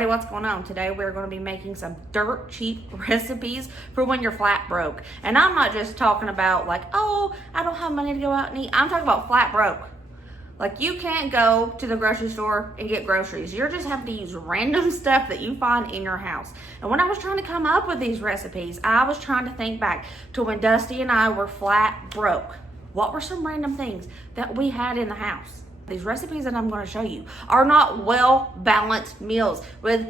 everybody, what's going on? Today we're going to be making some dirt cheap recipes for when you're flat broke. And I'm not just talking about like, oh, I don't have money to go out and eat. I'm talking about flat broke. Like you can't go to the grocery store and get groceries. You're just having to use random stuff that you find in your house. And when I was trying to come up with these recipes, I was trying to think back to when Dusty and I were flat broke. What were some random things that we had in the house? These recipes that I'm going to show you are not well-balanced meals with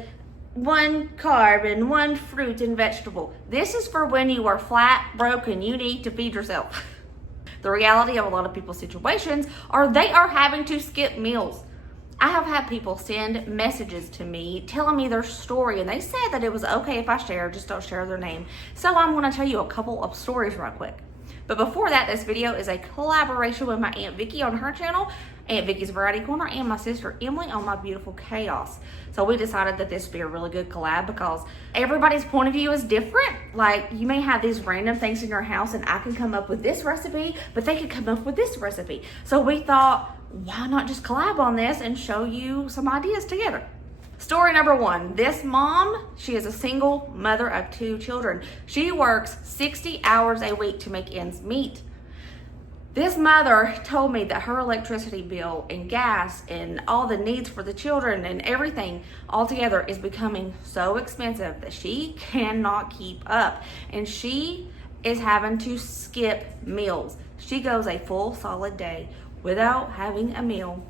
one carb and one fruit and vegetable. This is for when you are flat broke and you need to feed yourself. The reality of a lot of people's situations are they are having to skip meals. I have had people send messages to me telling me their story, and they said that it was okay if I share, just don't share their name. So I'm going to tell you a couple of stories right quick. But before that, this video is a collaboration with my Aunt Vickie on her channel, Aunt Vickie's Variety Corner, and my sister Emily on My Beautiful Chaos. So we decided that this would be a really good collab because everybody's point of view is different. Like you may have these random things in your house and I can come up with this recipe, but they could come up with this recipe. So we thought, why not just collab on this and show you some ideas together? Story number one, this mom, she is a single mother of 2 children. She works 60 hours a week to make ends meet. This mother told me that her electricity bill and gas and all the needs for the children and everything altogether is becoming so expensive that she cannot keep up. And she is having to skip meals. She goes a full solid day without having a meal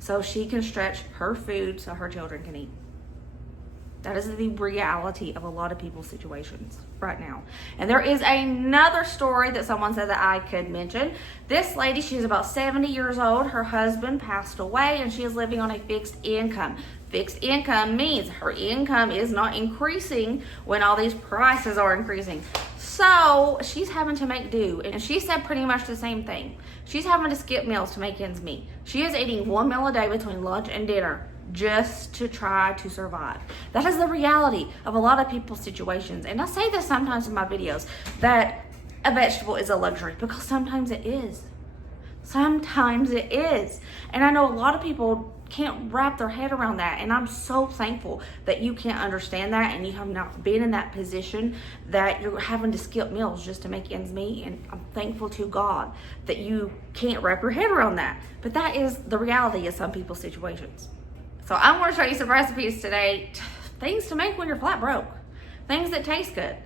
so she can stretch her food so her children can eat. That is the reality of a lot of people's situations right now. And there is another story that someone said that I could mention. This lady, she's about 70 years old. Her husband passed away and she is living on a fixed income. Fixed income means her income is not increasing when all these prices are increasing. So she's having to make do. And she said pretty much the same thing. She's having to skip meals to make ends meet. She is eating 1 meal a day between lunch and dinner just to try to survive. That is the reality of a lot of people's situations. And I say this sometimes in my videos that a vegetable is a luxury because sometimes it is. Sometimes it is. And I know a lot of people can't wrap their head around that, and I'm so thankful that you can't understand that and you have not been in that position that you're having to skip meals just to make ends meet. And I'm thankful to God that you can't wrap your head around that, but that is the reality of some people's situations. So I'm going to show you some recipes today, things to make when you're flat broke, things that taste good,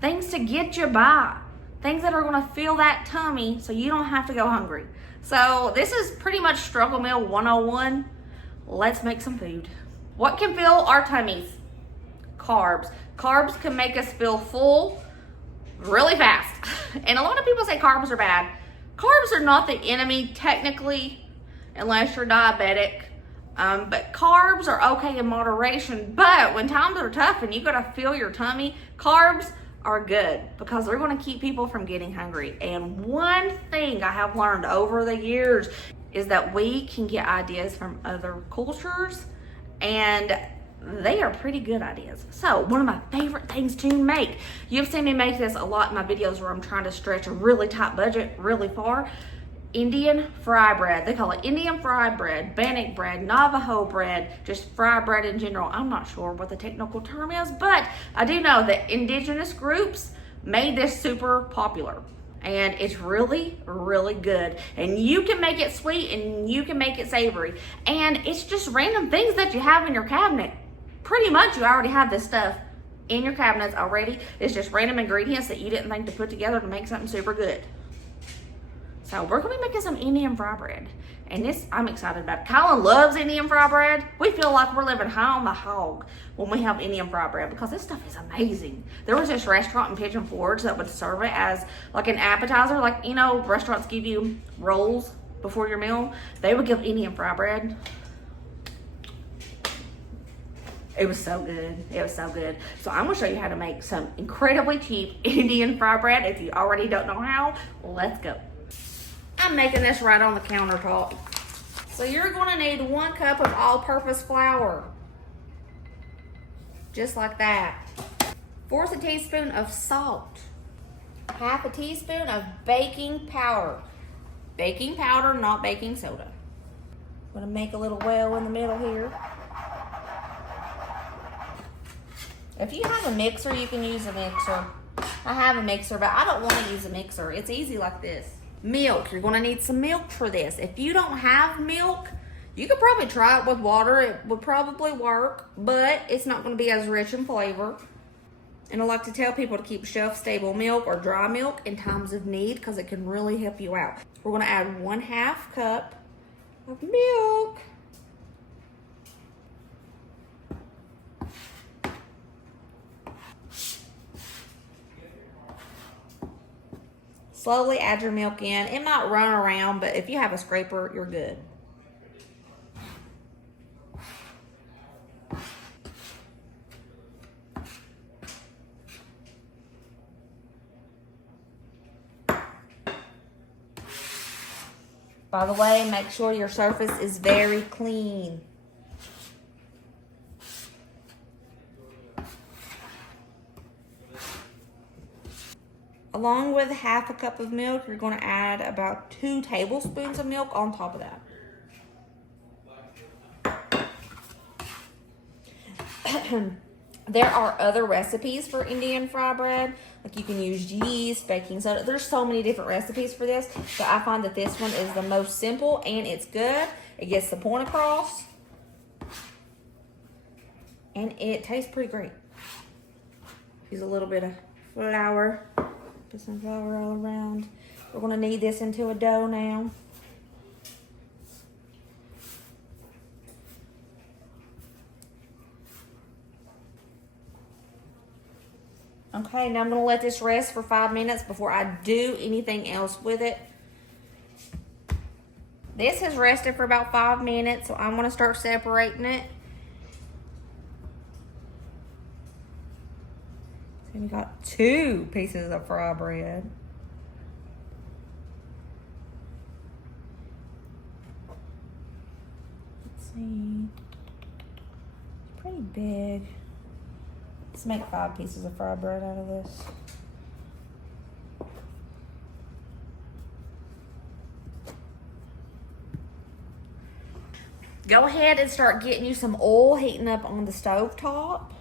things to get you by, things that are going to fill that tummy so you don't have to go hungry. So this is pretty much struggle meal 101. Let's make some food. What can fill our tummies? Carbs. Carbs can make us feel full really fast. And a lot of people say carbs are bad. Carbs are not the enemy technically, unless you're diabetic. But carbs are okay in moderation. But when times are tough and you gotta fill your tummy, carbs are good because they're gonna keep people from getting hungry. And one thing I have learned over the years is that we can get ideas from other cultures and they are pretty good ideas. So one of my favorite things to make, you've seen me make this a lot in my videos where I'm trying to stretch a really tight budget really far. Indian fry bread. They call it Indian fry bread, Bannock bread, Navajo bread, just fry bread in general. I'm not sure what the technical term is, but I do know that indigenous groups made this super popular. And it's really, really good. And you can make it sweet and you can make it savory. And it's just random things that you have in your cabinet. Pretty much you already have this stuff in your cabinets already. It's just random ingredients that you didn't think to put together to make something super good. So we're gonna be making some Indian fry bread. And this, I'm excited about it. Colin loves Indian fry bread. We feel like we're living high on the hog when we have Indian fry bread because this stuff is amazing. There was this restaurant in Pigeon Forge that would serve it as like an appetizer. Like, you know, restaurants give you rolls before your meal. They would give Indian fry bread. It was so good. It was so good. So I'm gonna show you how to make some incredibly cheap Indian fry bread. If you already don't know how, let's go. I'm making this right on the countertop. So you're gonna need 1 cup of all-purpose flour. Just like that. 1/4 teaspoon of salt. 1/2 teaspoon of baking powder. Baking powder, not baking soda. I'm gonna make a little well in the middle here. If you have a mixer, you can use a mixer. I have a mixer, but I don't want to use a mixer. It's easy like this. Milk. You're going to need some milk for this. If you don't have milk, you could probably try it with water. It would probably work, but it's not going to be as rich in flavor. And I like to tell people to keep shelf-stable milk or dry milk in times of need because it can really help you out. We're going to add 1/2 cup of milk. Slowly add your milk in. It might run around, but if you have a scraper, you're good. By the way, make sure your surface is very clean. Along with 1/2 cup of milk, you're going to add about 2 tablespoons of milk on top of that. There are other recipes for Indian fry bread. Like you can use yeast, baking soda. There's so many different recipes for this. But I find that this one is the most simple and it's good. It gets the point across. And it tastes pretty great. Use a little bit of flour. Put some flour all around. We're going to knead this into a dough now. Okay, now I'm going to let this rest for 5 minutes before I do anything else with it. This has rested for about 5 minutes, so I'm going to start separating it. So we got 2 pieces of fry bread. Let's see. It's pretty big. Let's make 5 pieces of fry bread out of this. Go ahead and start getting you some oil heating up on the stove top.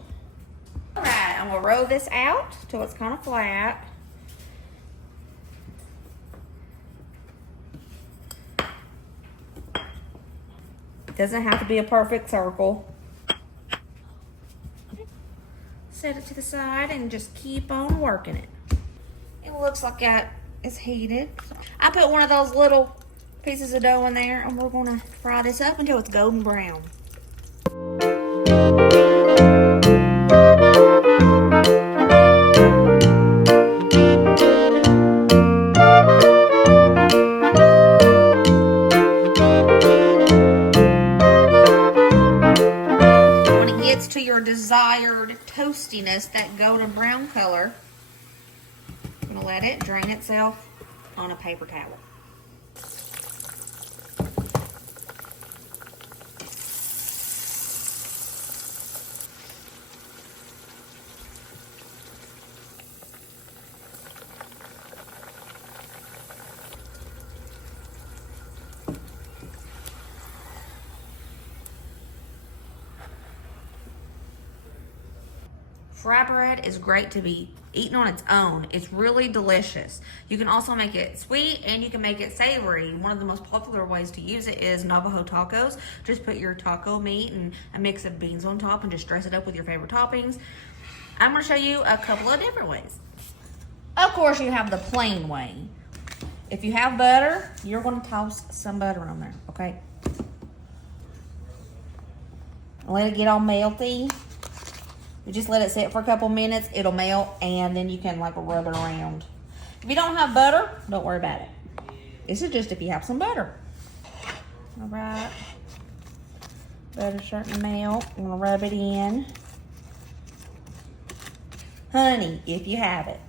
All right, I'm gonna roll this out till it's kind of flat. Doesn't have to be a perfect circle. Set it to the side and just keep on working it. It looks like that is heated. I put one of those little pieces of dough in there and we're gonna fry this up until it's golden brown. To your desired toastiness, that golden brown color, I'm going to let it drain itself on a paper towel. Fry bread is great to be eaten on its own. It's really delicious. You can also make it sweet and you can make it savory. One of the most popular ways to use it is Navajo tacos. Just put your taco meat and a mix of beans on top and just dress it up with your favorite toppings. I'm gonna show you a couple of different ways. Of course, you have the plain way. If you have butter, you're gonna toss some butter on there, okay? Let it get all melty. You just let it sit for a couple minutes, it'll melt, and then you can like rub it around. If you don't have butter, don't worry about it. This is just if you have some butter. All right. Butter's starting to melt. I'm gonna rub it in. Honey, if you have it.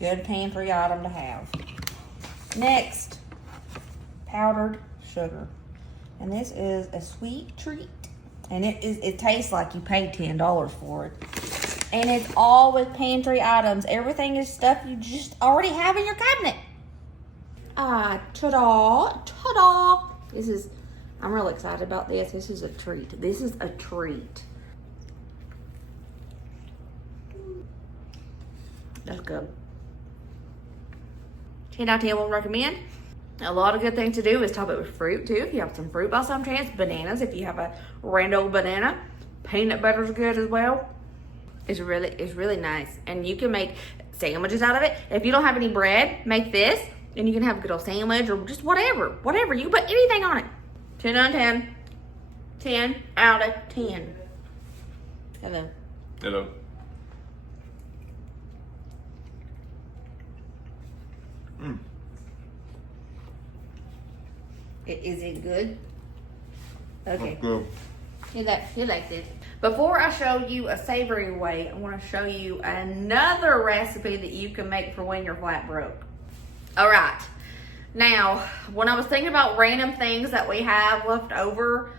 Good pantry item to have. Next, powdered sugar. And this is a sweet treat. And it tastes like you paid $10 for it. And it's all with pantry items. Everything is stuff you just already have in your cabinet. Ta-da, ta-da. I'm really excited about this. This is a treat. This is a treat. good. 10 out of 10 will recommend. A lot of good things to do is top it with fruit too. If you have some fruit by some chance, bananas if you have a rando banana. Peanut butter's good as well. It's really nice. And you can make sandwiches out of it. If you don't have any bread, make this and you can have a good old sandwich or just whatever. Whatever. You can put anything on it. 10 out of 10. 10 out of 10. Hello. Hello. Is it good? Okay. That's good. You like this. Before I show you a savory way, I want to show you another recipe that you can make for when you're flat broke. All right. Now, when I was thinking about random things that we have left over,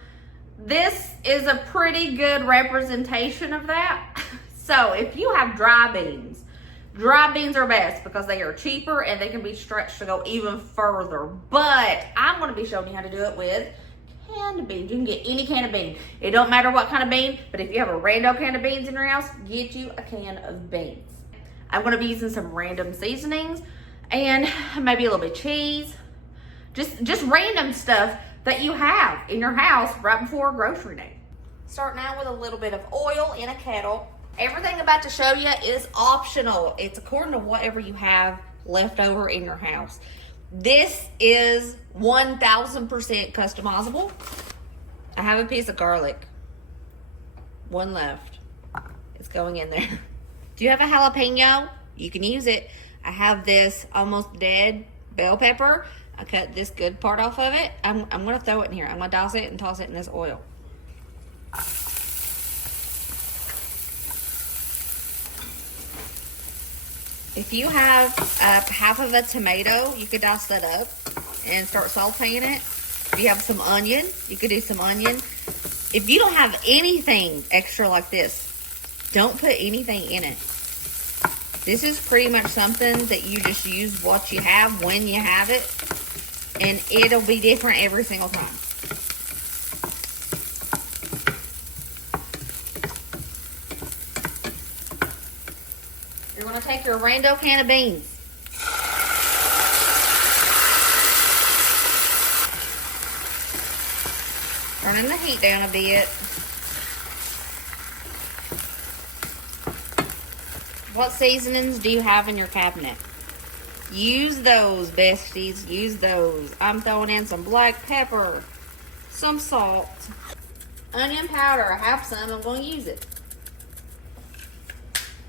this is a pretty good representation of that. So if you have dry beans are best because they are cheaper and they can be stretched to go even further. But I'm going to be showing you how to do it with canned beans. You can get any can of bean. It don't matter what kind of bean, but if you have a rando can of beans in your house, get you a can of beans. I'm going to be using some random seasonings and maybe a little bit of cheese. Just random stuff that you have in your house right before grocery day. Starting out with a little bit of oil in a kettle. Everything I'm about to show you is optional. It's according to whatever you have left over in your house. This is 1000% customizable. I have a piece of garlic. One left. It's going in there. Do you have a jalapeno? You can use it. I have this almost dead bell pepper. I cut this good part off of it. I'm going to throw it in here. I'm going to dice it and toss it in this oil. If you have half of a tomato, you could dice that up and start sauteing it. If you have some onion, you could do some onion. If you don't have anything extra like this, don't put anything in it. This is pretty much something that you just use what you have when you have it, and it'll be different every single time. You're going to take your rando can of beans. Turning the heat down a bit. What seasonings do you have in your cabinet? Use those, besties. Use those. I'm throwing in some black pepper, some salt, onion powder. I have some. I'm going to use it.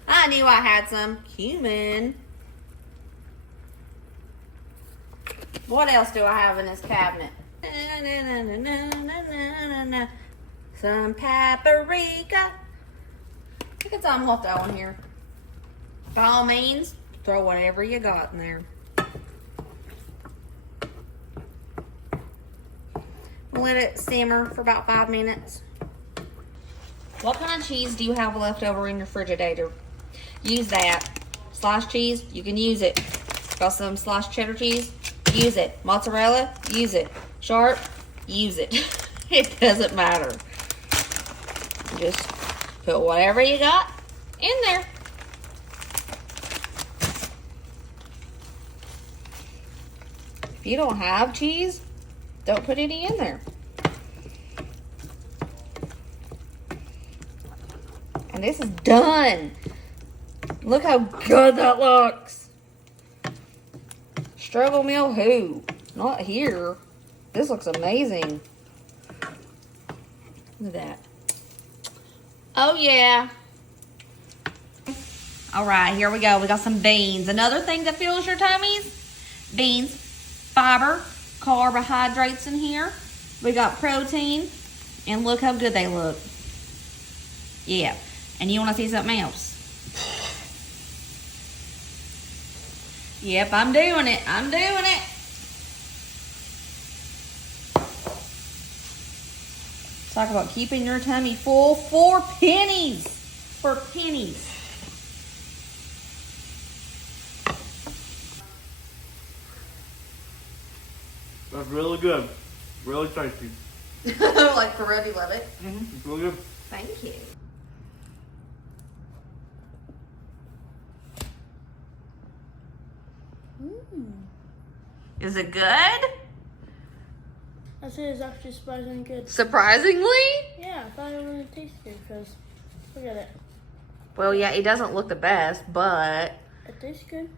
I knew I had some cumin. What else do I have in this cabinet? Some paprika. I think it's all I'm going to throw in here. By all means, throw whatever you got in there. Let it simmer for about 5 minutes. What kind of cheese do you have left over in your refrigerator? Use that. Sliced cheese, you can use it. Got some sliced cheddar cheese? Use it. Mozzarella? Use it. Sharp? Use it. It doesn't matter. Just put whatever you got in there. If you don't have cheese, don't put any in there. And this is done. Look how good that looks. Struggle meal who? Not here. This looks amazing. Look at that. Oh yeah. All right, here we go. We got some beans. Another thing that fills your tummies? Beans. Fiber, carbohydrates in here. We got protein. And look how good they look. Yeah. And you want to see something else? Yep, I'm doing it. I'm doing it. Talk about keeping your tummy full for pennies. For pennies. That's really good. Really tasty. Like for real, you love it? Mm-hmm. It's really good. Thank you. Is it good? I said it's actually surprisingly good. Surprisingly? Yeah, I thought it wouldn't taste good because look at it. Well, yeah, it doesn't look the best, but... It tastes good.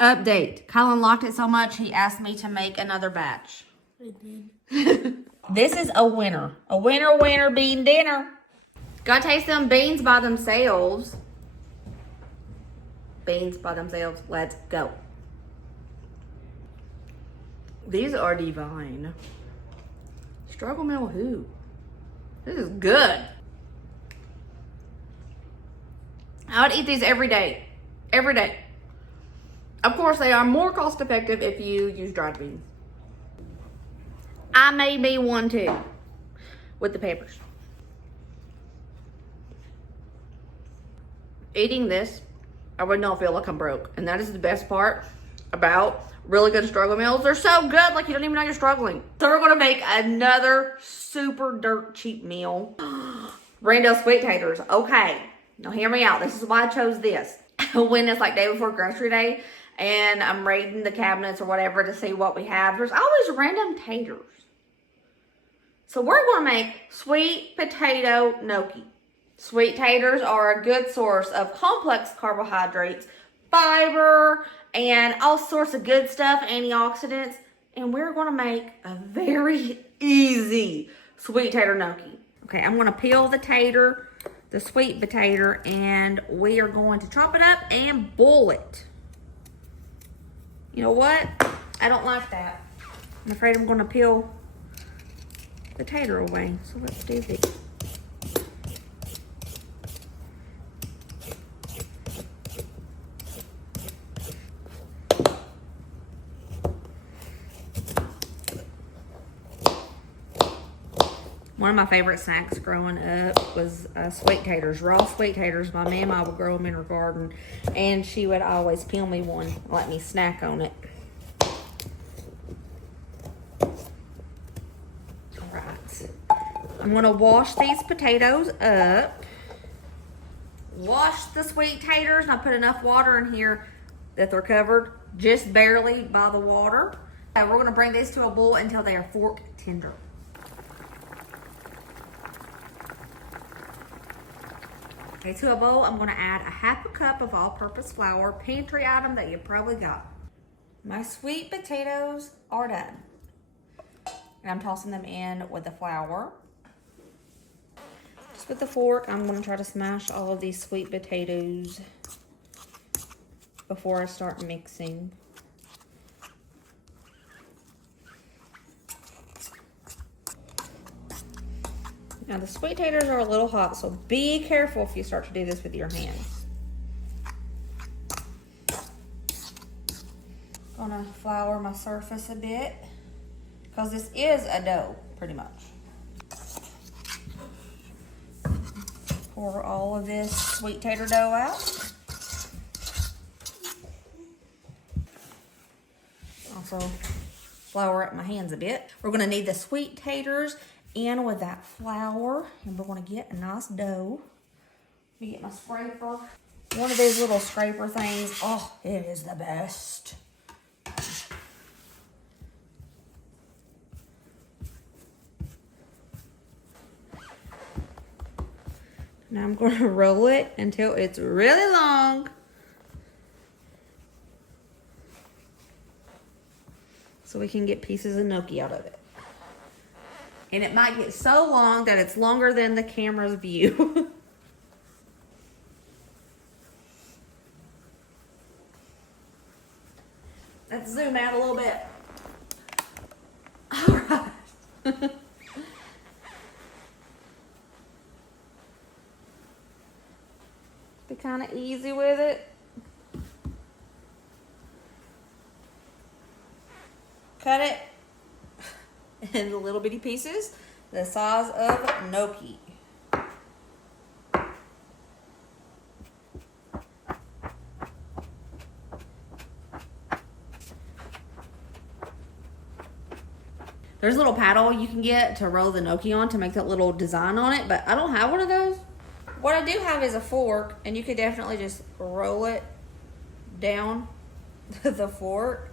Update. Colin liked it so much, he asked me to make another batch. I did. This is a winner. A winner bean dinner. Go taste them beans by themselves. Beans by themselves. Let's go. These are divine. Struggle meal who? This is good. I would eat these every day. Every day. Of course, they are more cost effective if you use dried beans. I made me one too. With the peppers. Eating this, I would not feel like I'm broke. And that is the best part about really good struggle meals. They're so good, like you don't even know you're struggling. So we're gonna make another super dirt cheap meal. Randall sweet taters. Okay, now hear me out. This is why I chose this. When it's like day before grocery day and I'm raiding the cabinets or whatever to see what we have, there's always random taters. So we're gonna make sweet potato gnocchi. Sweet taters are a good source of complex carbohydrates, fiber, and all sorts of good stuff, antioxidants. And we're gonna make a very easy sweet tater gnocchi. Okay, I'm gonna peel the tater, the sweet potato, and we are going to chop it up and boil it. You know what? I don't like that. I'm afraid I'm gonna peel the tater away. So let's do this. One of my favorite snacks growing up was sweet taters, raw sweet taters. My mama would grow them in her garden, and she would always peel me one, let me snack on it. All right, I'm gonna wash these potatoes up. Wash the sweet taters, and I put enough water in here that they're covered just barely by the water. And we're gonna bring these to a boil until they are fork tender. Okay, to a bowl, I'm gonna add a half a cup of all-purpose flour, pantry item that you probably got. My sweet potatoes are done. And I'm tossing them in with the flour. Just with the fork, I'm gonna try to smash all of these sweet potatoes before I start mixing. Now the sweet taters are a little hot, so be careful if you start to do this with your hands. Gonna flour my surface a bit because this is a dough, pretty much. Pour all of this sweet tater dough out. Also flour up my hands a bit. We're gonna need the sweet taters in with that flour, and we're gonna get a nice dough. Let me get my scraper. One of these little scraper things, oh, it is the best. Now I'm gonna roll it until it's really long. So we can get pieces of gnocchi out of it. And it might get so long that it's longer than the camera's view. Let's zoom out a little bit. All right. Be kind of easy with it. Cut it into little bitty pieces the size of gnocchi. There's a little paddle you can get to roll the gnocchi on to make that little design on it, but I don't have one of those. What I do have is a fork, and you could definitely just roll it down the fork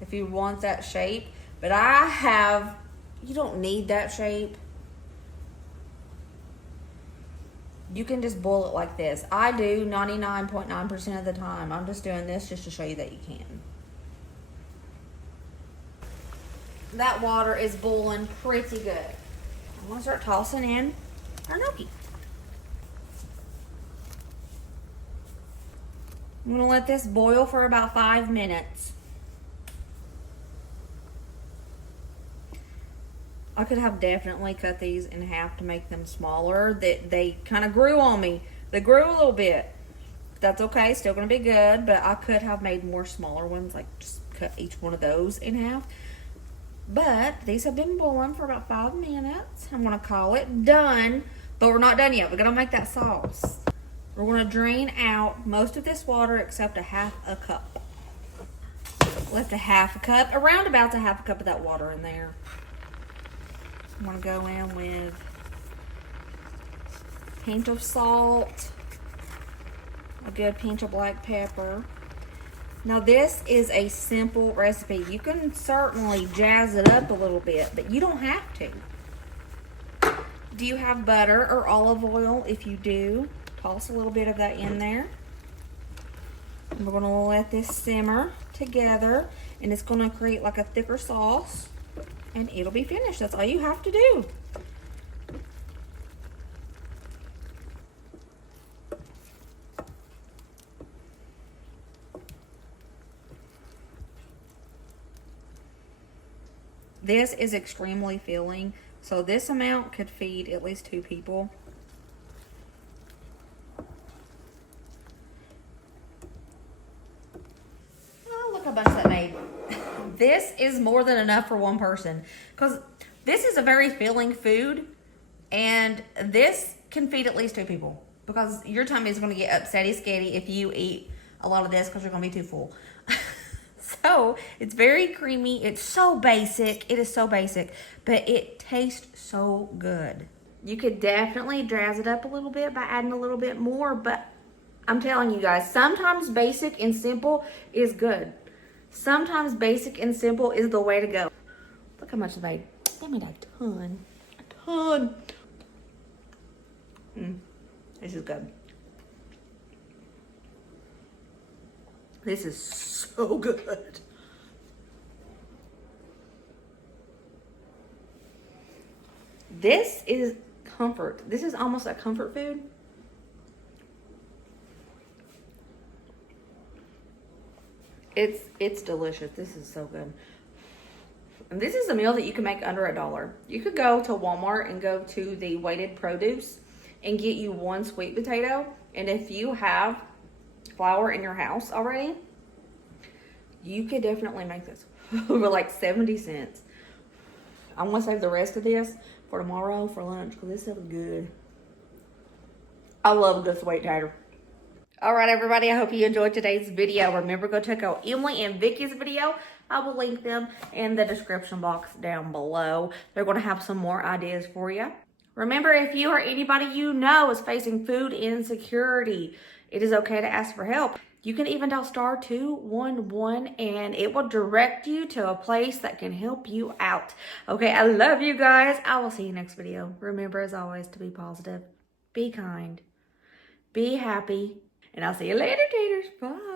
if you want that shape. But I have, you don't need that shape. You can just boil it like this. I do 99.9% of the time. I'm just doing this just to show you that you can. That water is boiling pretty good. I'm gonna start tossing in our gnocchi. I'm gonna let this boil for about 5 minutes. I could have definitely cut these in half to make them smaller. They kind of grew on me. They grew a little bit. That's okay, still gonna be good, but I could have made more smaller ones, like just cut each one of those in half. But these have been boiling for about 5 minutes. I'm gonna call it done, but we're not done yet. We're gonna make that sauce. We're gonna drain out most of this water except a half a cup. Left a half a cup, around about a half a cup of that water in there. I'm gonna go in with a pinch of salt, a good pinch of black pepper. Now this is a simple recipe. You can certainly jazz it up a little bit, but you don't have to. Do you have butter or olive oil? If you do, toss a little bit of that in there. And we're gonna let this simmer together, and it's gonna create like a thicker sauce, and it'll be finished. That's all you have to do. This is extremely filling, so this amount could feed at least 2 people. Oh, look how much that made. This is more than enough for 1 person, because this is a very filling food, and this can feed at least 2 people, because your tummy is going to get upsetty sketty if you eat a lot of this, because you're going to be too full. So it's very creamy. It's so basic. It is so basic, but it tastes so good. You could definitely jazz it up a little bit by adding a little bit more, but I'm telling you guys, sometimes basic and simple is good. Sometimes basic and simple is the way to go. Look how much they made a ton. A ton. This is good. This is so good. This is comfort. This is almost a comfort food. It's delicious. This is so good. And this is a meal that you can make under $1. You could go to Walmart and go to the weighted produce and get you 1 sweet potato. And if you have flour in your house already, you could definitely make this for like 70 cents. I'm gonna save the rest of this for tomorrow for lunch, because this stuff is good. I love good sweet potato. All right, everybody, I hope you enjoyed today's video. Remember, go check out Emily and Vickie's video. I will link them in the description box down below. They're going to have some more ideas for you. Remember, if you or anybody you know is facing food insecurity, it is okay to ask for help. You can even dial *211 and it will direct you to a place that can help you out. Okay, I love you guys. I will see you next video. Remember, as always, to be positive, be kind, be happy, and I'll see you later, taters. Bye.